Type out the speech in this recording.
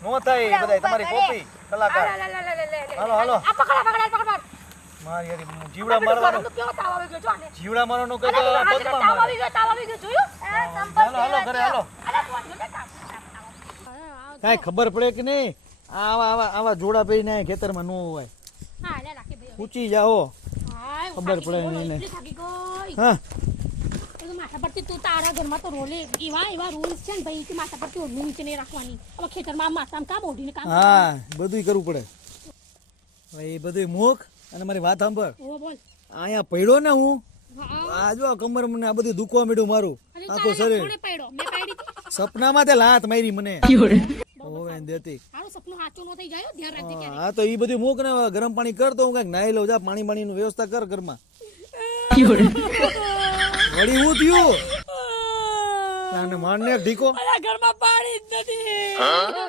નો થાય બધાય તમારી કોપી કલાકાર હાલો હાલો આ પકડ મારી યાર જીવડા મારવાનો કેવો તાવ આવી ગયો જો આને જીવડા મારવાનો કઈ તો પગમાં તાવ મારે આવી ગયો જોયું હાલો હાલો ઘરે હાલો કાઈ ખબર પડે કે નહીં આવા જોડા પહેરીને ખેતરમાં નો હોય હા લે રાખી ભાઈ ઊંચી જાઓ હાય ખબર પડે નહીં ને થાકી ગઈ હા તો માથા પરથી તું તારા ઘરમાં તો રોલે એવા રૂલ્સ છે ને ભાઈ કે માથા પરથી ઓઢણી નીચે નહીં રાખવાની હવે ખેતરમાં માથામાં કામ ઓઢીને કામ હા બધુંય કરવું પડે હવે એ બધુંય મૂક અને મારી વાત સાંભળ ઓ બોલ અહીંયા પડ્યો ને હું હા આ જો કમર મને આ બધું દુખવા માંડ્યું મારું આખું શરીર કોણે પડ્યો મેં પાડી હતી સપનામાં તે લાત મારી મને ઓવે દેતી મારું સપનું સાચું ન થઈ જાય ધ્યાન રાખજે ક્યારે હા તો ઈ બધું મૂક ને ગરમ પાણી કર તો હું કઈક નાઈ લઉં જા પાણી બાણીની વ્યવસ્થા કર ઘરમાં વળી હું થયું મારને ઢીકો ઘરમાં પાણી જ નથી